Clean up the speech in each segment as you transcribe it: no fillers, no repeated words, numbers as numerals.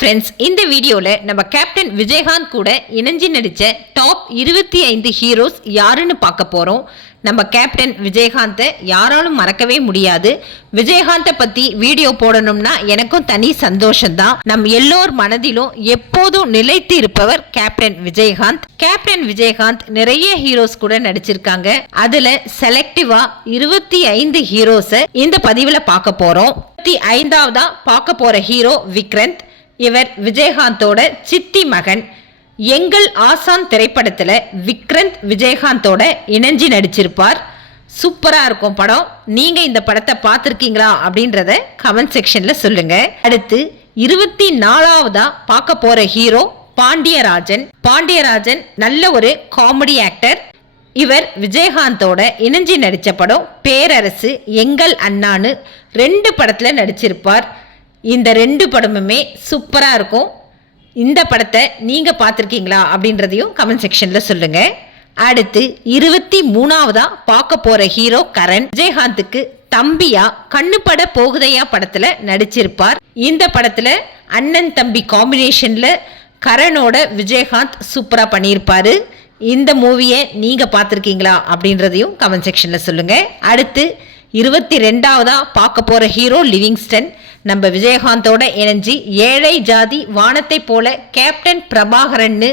Friends, இந்த வீடியோவில் நம்ம கேப்டன் விஜயகாந்த் கூட இணைஞ்சு நடித்த டாப் 25 ஹீரோஸ் யாருன்னு பார்க்க போகிறோம். நம்ம கேப்டன் விஜயகாந்தை யாராலும் மறக்கவே முடியாது. விஜயகாந்தை பற்றி வீடியோ போடணும்னா எனக்கும் தனி சந்தோஷம்தான். நம் எல்லோர் மனதிலும் எப்போதும் நிலைத்து இருப்பவர் கேப்டன் விஜயகாந்த். கேப்டன் விஜயகாந்த் நிறைய ஹீரோஸ் கூட நடிச்சிருக்காங்க. அதுல செலக்டிவா 25 ஹீரோஸை இந்த பதிவில் பார்க்க போறோம். 25ஆவதா பார்க்க போற ஹீரோ விக்ரந்த். இவர் விஜயகாந்தோட சித்தி மகன். எங்கள் ஆசான் திரைப்படத்துல விக்ரந்த் விஜயகாந்தோட இணைஞ்சு நடிச்சிருப்பார். சூப்பரா இருக்கும் படம். நீங்க இந்த படத்தை பார்த்திருக்கீங்களா அப்படின்றத கமெண்ட் செக்ஷன்ல சொல்லுங்க. அடுத்து 24ஆவதா பார்க்க போற ஹீரோ பாண்டியராஜன். பாண்டியராஜன் நல்ல ஒரு காமெடி ஆக்டர். இவர் விஜயகாந்தோட இணைஞ்சி நடிச்ச படம் பேரரசு, எங்கள் அண்ணான்னு 2 படத்துல நடிச்சிருப்பார். இந்த 2 படமுமே சூப்பரா இருக்கும். இந்த படத்தை நீங்க பார்த்திருக்கீங்களா அப்படின்றதையும் கமெண்ட் செக்ஷன்ல சொல்லுங்க. அடுத்து 23ஆவதா பார்க்க போற ஹீரோ கரண். விஜயகாந்துக்கு தம்பியா கண்ணுப்பட போகுதையா படத்துல நடிச்சிருப்பார். இந்த படத்துல அண்ணன் தம்பி காம்பினேஷன்ல கரணோட விஜயகாந்த் சூப்பரா பண்ணியிருப்பாரு. இந்த மூவியை நீங்க பார்த்திருக்கீங்களா அப்படின்றதையும் கமெண்ட் செக்ஷன்ல சொல்லுங்க. அடுத்து 22ஆவதா பார்க்க போற ஹீரோ லிவிங்ஸ்டன். நம்ம விஜயகாந்தோட இணைஞ்சி ஏழை ஜாதி வானத்தை போல கேப்டன் பிரபாகரன்னு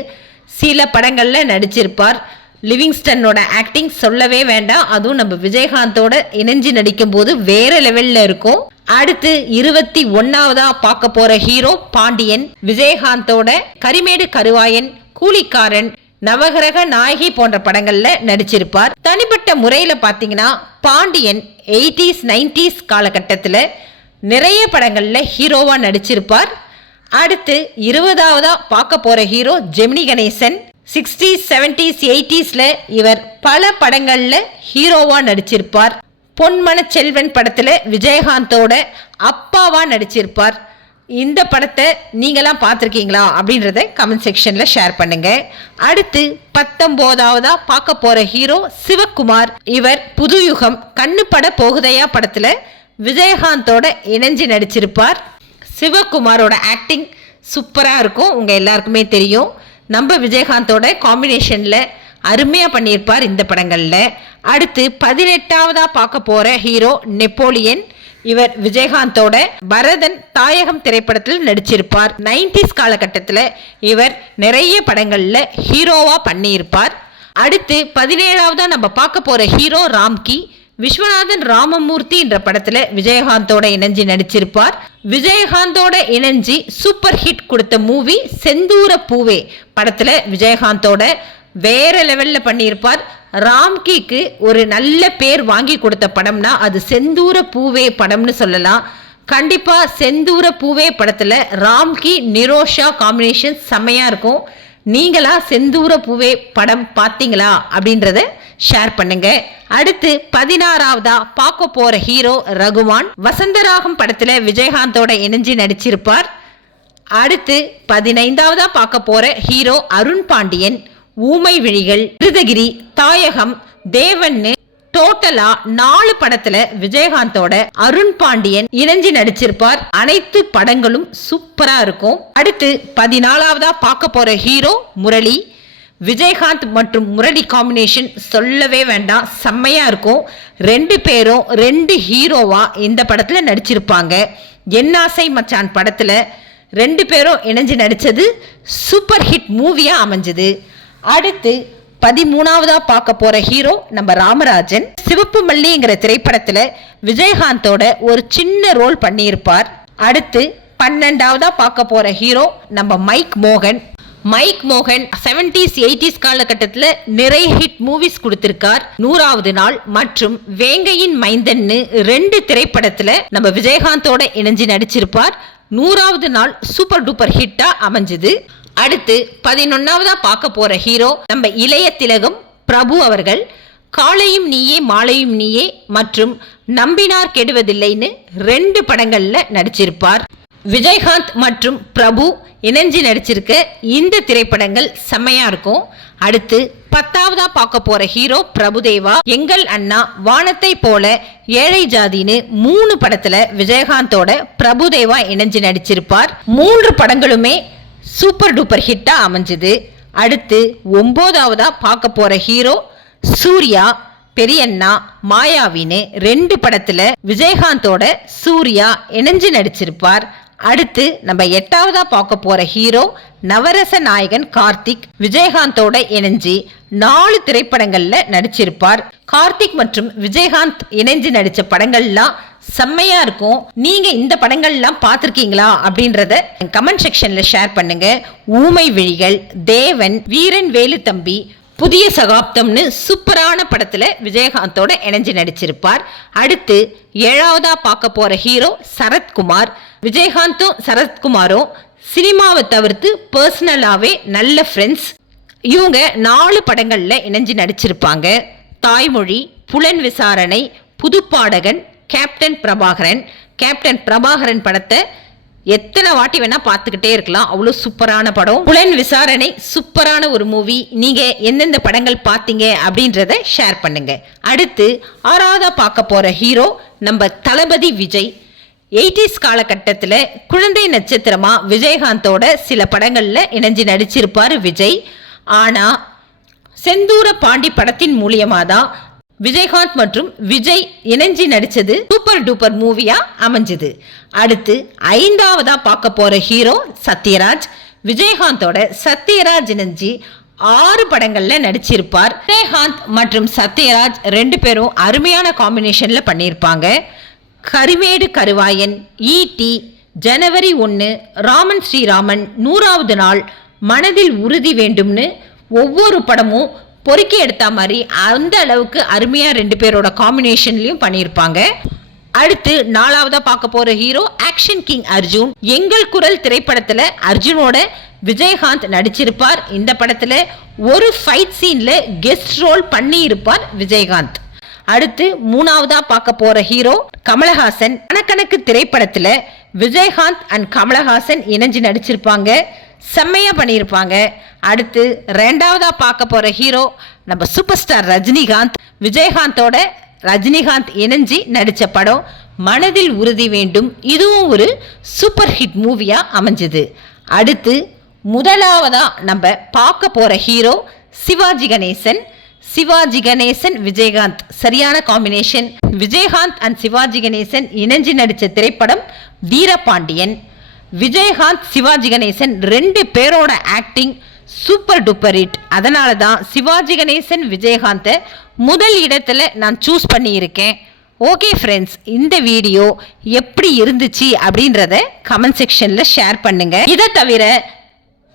சில படங்கள்ல நடிச்சிருப்பார். லிவிங்ஸ்டனோட ஆக்டிங் சொல்லவே வேண்டாம். அதுவும் நம்ம விஜயகாந்தோட இணைஞ்சி நடிக்கும் போது வேற லெவல்ல இருக்கும். அடுத்து 21ஆவதா பார்க்க போற ஹீரோ பாண்டியன். விஜயகாந்தோட கரிமேடு கருவாயன், கூலிக்காரன், நவகிரக நாயகி போன்ற படங்கள்ல நடிச்சிருப்பார். தனிப்பட்ட முறையில பாத்தீங்கன்னா பாண்டியன் 80s 90s காலகட்டத்தில் நிறைய படங்கள்ல ஹீரோவா நடிச்சிருப்பார். அடுத்து 20ஆவதா பார்க்க போற hero Gemini Ganesan. 60s 70s 80sல இவர் பல படங்கள்ல ஹீரோவா நடிச்சிருப்பார். பொன்மன செல்வன் படத்துல விஜயகாந்தோட அப்பாவா நடிச்சிருப்பார். இந்த படத்தை நீங்களாம் பார்த்துருக்கீங்களா அப்படின்றத கமெண்ட் செக்ஷன்ல ஷேர் பண்ணுங்க. அடுத்து 19ஆவதா பார்க்க போற ஹீரோ சிவகுமார். இவர் புதுயுகம் கண்ணுப்பட போகுதையா படத்துல விஜயகாந்தோட இணைஞ்சு நடிச்சிருப்பார். சிவகுமாரோட ஆக்டிங் சூப்பரா இருக்கும். உங்க எல்லாருக்குமே தெரியும். நம்ம விஜயகாந்தோட காம்பினேஷன்ல அருமையா பண்ணியிருப்பார் இந்த படங்கள்ல. அடுத்து 18ஆவதா பார்க்க போற ஹீரோ நெப்போலியன். இவர் விஜயகாந்தோட பரதன் தாயகம் திரைப்படத்தில் நடிச்சிருப்பார். 90s காலகட்டத்தில் இவர் நிறைய படங்கள்ல ஹீரோவா பண்ணியிருப்பார். அடுத்து 17ஆவதா நம்ம பார்க்க போற ஹீரோ ராம்கி. விஸ்வநாதன் ராமமூர்த்தி என்ற படத்துல விஜயகாந்தோட இணைஞ்சி நடிச்சிருப்பார். விஜயகாந்தோட இணைஞ்சி சூப்பர் ஹிட் கொடுத்த மூவி செந்தூர பூவே படத்துல விஜயகாந்தோட வேற லெவல்ல பண்ணியிருப்பார். ராம்கிக்கு ஒரு நல்ல பேர் வாங்கி கொடுத்த படம்னா அது செந்தூர பூவே படம்னு சொல்லலாம். கண்டிப்பா செந்தூர பூவே படத்துல ராம்கி நிரோஷா காம்பினேஷன் செம்மையா இருக்கும். நீங்களா செந்தூர பூவே படம் பார்த்தீங்களா அப்படின்றத ஷேர் பண்ணுங்க. அடுத்து 16ஆவதா பார்க்க போற ஹீரோ ரகுமான். வசந்தராகம் படத்துல விஜயகாந்தோட இணைஞ்சி நடிச்சிருப்பார். அடுத்து 15ஆவதா பார்க்க போற ஹீரோ அருண் பாண்டியன். ஊமை விழிகள், கிருதகிரி, தாயகம், தேவன்னு டோட்டலா 4 படத்துல விஜயகாந்தோட அருண் பாண்டியன் இணைஞ்சி நடிச்சிருப்பார். அனைத்து படங்களும் சூப்பரா இருக்கும். அடுத்து 14ஆவதா பார்க்க போற ஹீரோ முரளி. விஜயகாந்த் மற்றும் முரளி காம்பினேஷன் சொல்லவே வேண்டாம், செம்மையா இருக்கும். 2 பேரும் 2 ஹீரோவா இந்த படத்துல நடிச்சிருப்பாங்க. என்னாசை மச்சான் படத்துல 2 பேரும் இணைஞ்சு நடிச்சது சூப்பர் ஹிட் மூவியா அமைஞ்சது. அடுத்து 13ஆவதா பார்க்க போற ஹீரோ நம்ம ராமராஜன். சிவப்பு மல்லிங்கிற திரைப்படத்துல விஜயகாந்தோட ஒரு சின்ன ரோல் பண்ணியிருப்பார். அடுத்து 12ஆவதா பார்க்க போற ஹீரோ நம்ம மைக் மோகன். மைக் மோகன் 70s 80s காலகட்டத்தில் நிறைய ஹிட் மூவிஸ் கொடுத்திருக்கார். 100வது நாள் மற்றும் வேங்கையின் மைந்தன்னு 2 திரைப்படத்துல நம்ம விஜயகாந்தோட இணைஞ்சு நடிச்சிருப்பார். 100வது நாள் சூப்பர் டூப்பர் ஹிட்டா அமைஞ்சது. அடுத்து 11ஆவதா பார்க்க போற ஹீரோ நம்ம இளைய திலகம் பிரபு அவர்கள். காலையும் நீயே மாலையும் நீயே மற்றும் நம்பினார் கெடுவதில்லைன்னு 2 படங்கள்ல நடிச்சிருப்பார். விஜயகாந்த் மற்றும் பிரபு இணைஞ்சி நடிச்சிருக்க இந்த திரைப்படங்கள் செம்மையா இருக்கும். அடுத்து 10ஆவதா பார்க்க போற ஹீரோ பிரபுதேவா. எங்கள் அண்ணா, வானத்தை போல, ஏழை ஜாதின்னு 3 படத்துல விஜயகாந்தோட பிரபுதேவா இணைஞ்சு நடிச்சிருப்பார். 3 படங்களுமே சூப்பர் டூப்பர் ஹிட்டா அமைஞ்சது. அடுத்து 9ஆவதா பார்க்க போற ஹீரோ சூர்யா. பெரியண்ணா, மாயாவின்னு 2 படத்துல விஜயகாந்தோட சூர்யா இணைஞ்சு நடிச்சிருப்பார். அடுத்து நம்ம 8ஆவதா பார்க்க போற ஹீரோ நவரச நாயகன் கார்த்திக். விஜயகாந்தோட இணைஞ்சு 4 திரைப்படங்கள்ல நடிச்சிருப்பார். கார்த்திக் மற்றும் விஜயகாந்த் இணைஞ்சு நடிச்ச படங்கள்லாம் செம்மையா இருக்கும். நீங்க இந்த படங்கள்லாம் பார்த்திருக்கீங்களா அப்படின்றத கமெண்ட் செக்ஷன்ல ஷேர் பண்ணுங்க. ஊமை விழிகள், தேவன், வீரன் வேலுத்தம்பி, புதிய சகாப்தம்னு சூப்பரான படத்துல விஜயகாந்தோட இணைஞ்சு நடிச்சிருப்பார். அடுத்து 7ஆவதா பார்க்க போற ஹீரோ சரத்குமார். விஜயகாந்தும் சரத்குமாரும் சினிமாவை தவிர்த்து பர்சனலாவே நல்ல ஃப்ரெண்ட்ஸ். இவங்க 4 படங்கள்ல இணைஞ்சு நடிச்சிருப்பாங்க. தாய்மொழி, புலன் விசாரணை, புதுப்பாடகன், கேப்டன் பிரபாகரன். கேப்டன் பிரபாகரன் படத்தை எத்தனை வாட்டி வேணா பார்த்துக்கிட்டே இருக்கலாம், அவ்வளோ சூப்பரான படம். புலன் விசாரணை சூப்பரான ஒரு மூவி. நீங்க எந்தெந்த படங்கள் பார்த்தீங்க அப்படின்றத ஷேர் பண்ணுங்க. அடுத்து 6ஆவதா பார்க்க போற ஹீரோ நம்ம தளபதி விஜய். 80s காலகட்டத்தில் குழந்தை நட்சத்திரமா விஜயகாந்தோட சில படங்கள்ல இணைஞ்சு நடிச்சிருப்பார் விஜய். ஆனா செந்தூர பாண்டி படத்தின் மூலியமா தான் விஜயகாந்த் மற்றும் விஜய் இணைஞ்சி நடிச்சது சூப்பர் டூப்பர் மூவியா அமைஞ்சது. அடுத்து 5ஆவதா பார்க்க போற ஹீரோ சத்யராஜ். விஜயகாந்தோட சத்யராஜ் இணைஞ்சி 6 படங்கள்ல நடிச்சிருப்பார். விஜயகாந்த் மற்றும் சத்யராஜ் 2 பேரும் அருமையான காம்பினேஷன்ல பண்ணியிருப்பாங்க. கரிமேடு கருவாயன், ஈட்டி, ஜனவரி 1, ராமன் ஸ்ரீராமன், 100வது நாள், மனதில் உறுதி வேண்டும்னு ஒவ்வொரு படமும் பொறுக்கி எடுத்த மாதிரி அந்த அளவுக்கு அருமையா 2 பேரோட காம்பினேஷன்லயும் பண்ணியிருப்பாங்க. அடுத்து 4ஆவதா பார்க்க போற ஹீரோ ஆக்ஷன் கிங் அர்ஜுன். எங்கள் குரல் திரைப்படத்துல அர்ஜுனோட விஜயகாந்த் நடிச்சிருப்பார். இந்த படத்துல ஒரு ஃபைட் சீன்ல கெஸ்ட் ரோல் பண்ணி இருப்பார் விஜயகாந்த். அடுத்து 3ஆவதா பார்க்க போற ஹீரோ கமலஹாசன். கணக்கணக்கு திரைப்படத்துல விஜயகாந்த் அண்ட் கமலஹாசன் இணைஞ்சு நடிச்சிருப்பாங்க, செம்மையா பண்ணியிருப்பாங்க. அடுத்து 2ஆவதா பார்க்க போற ஹீரோ நம்ம சூப்பர் ஸ்டார் ரஜினிகாந்த். விஜயகாந்தோட ரஜினிகாந்த் இணைஞ்சி நடிச்ச படம் மனதில் உறுதி வேண்டும். இதுவும் ஒரு சூப்பர் ஹிட் மூவியா அமைஞ்சது. அடுத்து முதலாவதா நம்ம பார்க்க போற ஹீரோ சிவாஜி கணேசன். சிவாஜி கணேசன் விஜயகாந்த் சரியான காம்பினேஷன். விஜயகாந்த் அண்ட் சிவாஜி கணேசன் இணைஞ்சு நடிச்ச திரைப்படம் வீரபாண்டியன். விஜயகாந்த் சிவாஜி கணேசன் 2 பேரோட ஆக்டிங் சூப்பர் டூப்பர் ஹிட். அதனால தான் சிவாஜி கணேசன் விஜயகாந்தை முதல் இடத்துல நான் சூஸ் பண்ணியிருக்கேன். ஓகே ஃப்ரெண்ட்ஸ், இந்த வீடியோ எப்படி இருந்துச்சு அப்படின்றத கமெண்ட் செக்ஷன்ல ஷேர் பண்ணுங்க. இதை தவிர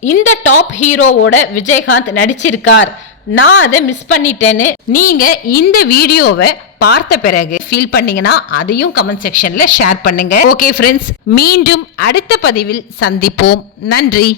இந்த டாப் ஹீரோவோட விஜயகாந்த் நடிச்சிருக்கார், நான் அதை மிஸ் பண்ணிட்டேன்னு நீங்க இந்த வீடியோவை பார்த்த பிறகு ஃபீல் பண்ணீங்கன்னா அதையும் கமெண்ட் செக்ஷன்ல ஷேர் பண்ணுங்க. ஓகே ஃப்ரெண்ட்ஸ், மீண்டும் அடுத்த பதிவில் சந்திப்போம். நன்றி.